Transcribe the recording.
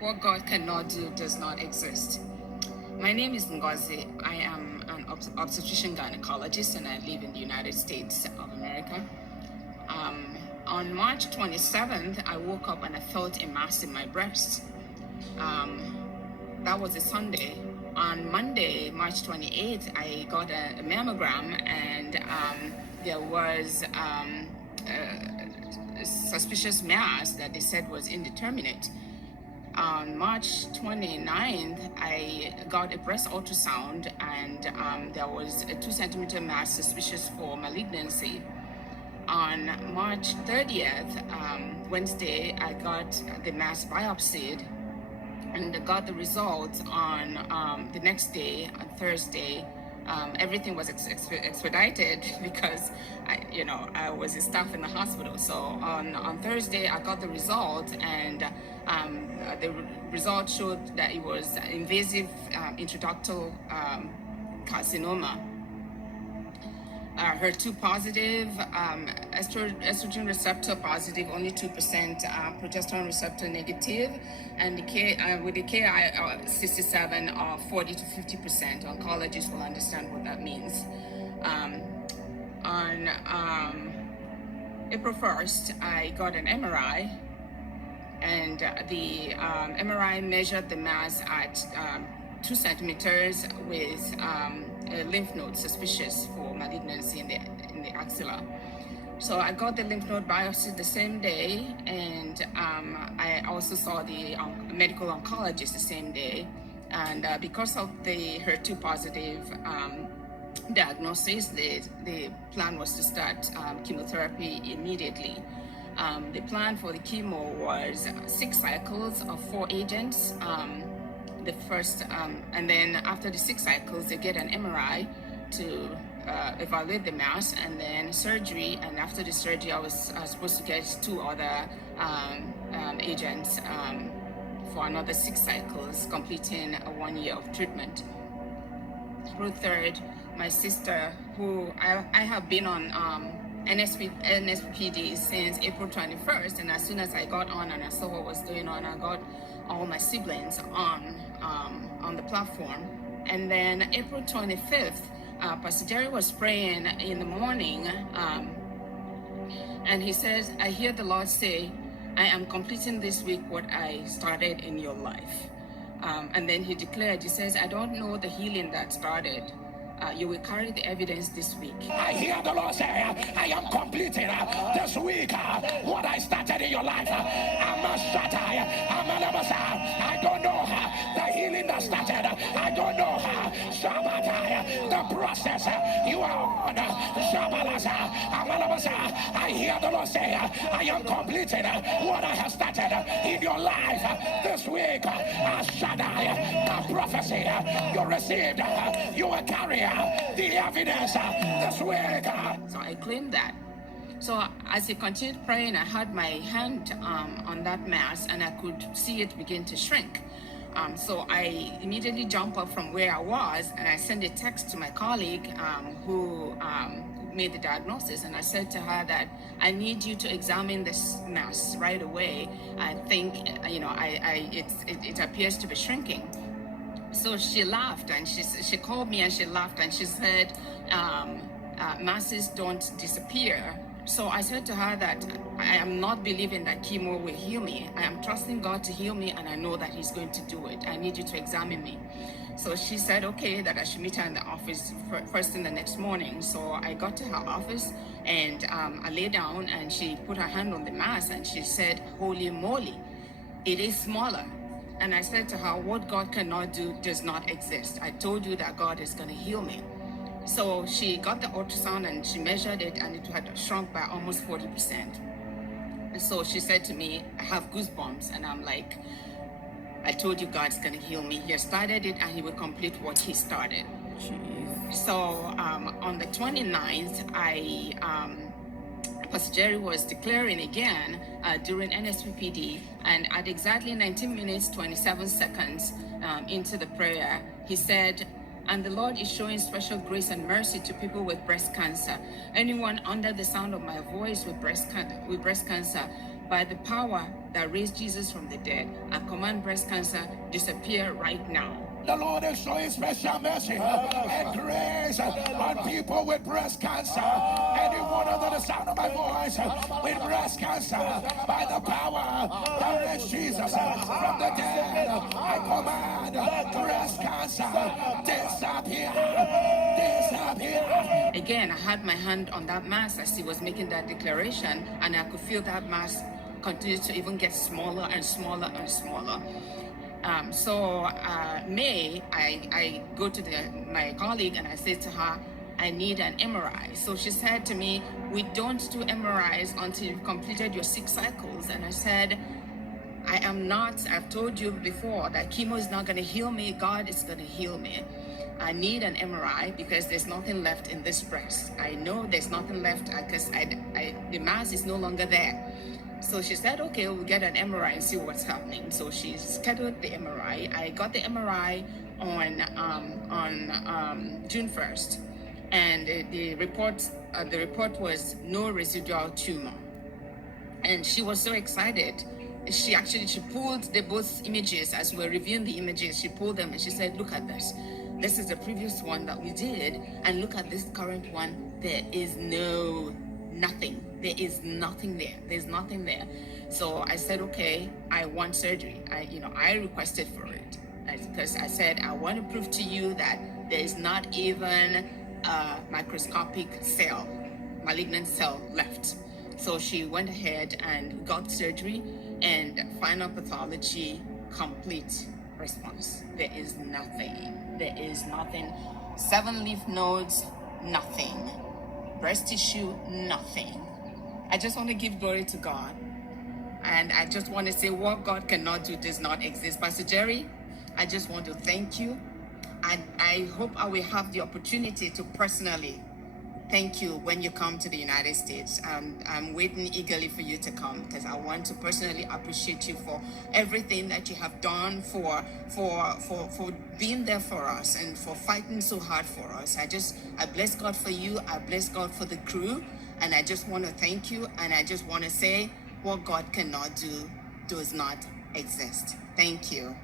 What God cannot do does not exist. My name is Ngozi. I am an obstetrician gynecologist and I live in the United States of America. On March 27th, I woke up and I felt a mass in my breast. That was a Sunday. On Monday, March 28th, I got a mammogram and there was a suspicious mass that they said was indeterminate. On March 29th, I got a breast ultrasound and there was a 2 centimeter mass suspicious for malignancy. On March 30th, Wednesday, I got the mass biopsied and got the results on the next day, on Thursday. Everything was expedited because I was a staff in the hospital. So on Thursday, I got the result, and the result showed that it was invasive intraductal carcinoma. HER2 positive, estrogen receptor positive, only 2%, progesterone receptor negative, and with the Ki 67 of 40 to 50%. Oncologists will understand what that means. On April 1st, I got an MRI, and the MRI measured the mass at 2 centimeters with a lymph node suspicious for malignancy in the axilla. So I got the lymph node biopsy the same day, and I also saw the medical oncologist the same day. And because of the HER2 positive diagnosis, the plan was to start chemotherapy immediately. The plan for the chemo was 6 cycles of 4 agents. The first, and then after the 6 cycles, they get an MRI to evaluate the mass, and then surgery. And after the surgery, I was supposed to get 2 other agents for another 6 cycles, completing 1 year of treatment. April 3rd, my sister, who I have been on NSPPD since April 21st, and as soon as I got on and I saw what was going on, I got all my siblings on the platform. And then April 25th, Pastor Jerry was praying in the morning, and he says, I hear the Lord say, I am completing this week what I started in your life. And then he declared, he says, I don't know the healing that started. You will carry the evidence this week. I hear the Lord say, I am completing this week what I started in your life. I don't know the healing that started. I don't know the process you are on. I hear the Lord say, I am completing what I have started in your life this week. The prophecy you received, you will carry the evidence this week. So I claimed that. So as he continued praying, I had my hand on that mass, and I could see it begin to shrink. So I immediately jumped up from where I was, and I sent a text to my colleague who made the diagnosis, and I said to her that I need you to examine this mass right away. I think it appears to be shrinking. So she laughed, and she called me and she laughed, and she said, masses don't disappear. So I said to her that I am not believing that chemo will heal me. I am trusting God to heal me, and I know that He's going to do it. I need you to examine me. So she said, okay, that I should meet her in the office first thing the next morning. So I got to her office, and I lay down, and she put her hand on the mass, and she said, holy moly, it is smaller. And I said to her, what God cannot do does not exist. I told you that God is going to heal me. So she got the ultrasound and she measured it, and it had shrunk by almost 40%. And so she said to me, I have goosebumps. And I'm like, I told you God's going to heal me. He started it, and He will complete what He started. Jeez. So on the 29th, Pastor Jerry was declaring again during NSPPD, and at exactly 19 minutes, 27 seconds into the prayer, he said, and the Lord is showing special grace and mercy to people with breast cancer. Anyone under the sound of my voice with breast cancer, by the power that raised Jesus from the dead, I command breast cancer disappear right now. The Lord is showing special mercy and grace on people with breast cancer. Anyone under the sound of my voice with breast cancer, by the power that raised Jesus from the dead, I command breast cancer disappear. Disappear. Again, I had my hand on that mass as he was making that declaration, and I could feel that mass continue to even get smaller and smaller and smaller. May, I go to my colleague and I say to her, I need an MRI. So she said to me, we don't do MRIs until you've completed your 6 cycles. And I said, I've told you before that chemo is not going to heal me. God is going to heal me. I need an MRI because there's nothing left in this breast. I know there's nothing left because the mass is no longer there. So she said, okay, we'll get an MRI and see what's happening. So she scheduled the MRI. I got the MRI on June 1st. And the report was no residual tumor. And she was so excited. She pulled both images as we were reviewing the images. She pulled them and she said, look at this. This is the previous one that we did. And look at this current one. There is nothing. There is nothing there. There's nothing there. So I said, okay, I want surgery. I requested for it because I said, I want to prove to you that there is not even a microscopic cell, malignant cell left. So she went ahead and got surgery, and final pathology, complete response. There is nothing. There is nothing. 7 lymph nodes, nothing. Breast tissue, nothing. I just want to give glory to God. And I just want to say what God cannot do does not exist. Pastor Jerry, I just want to thank you. And I hope I will have the opportunity to personally thank you when you come to the United States. I'm waiting eagerly for you to come because I want to personally appreciate you for everything that you have done, for being there for us and for fighting so hard for us. I bless God for you. I bless God for the crew. And I just want to thank you. And I just want to say what God cannot do does not exist. Thank you.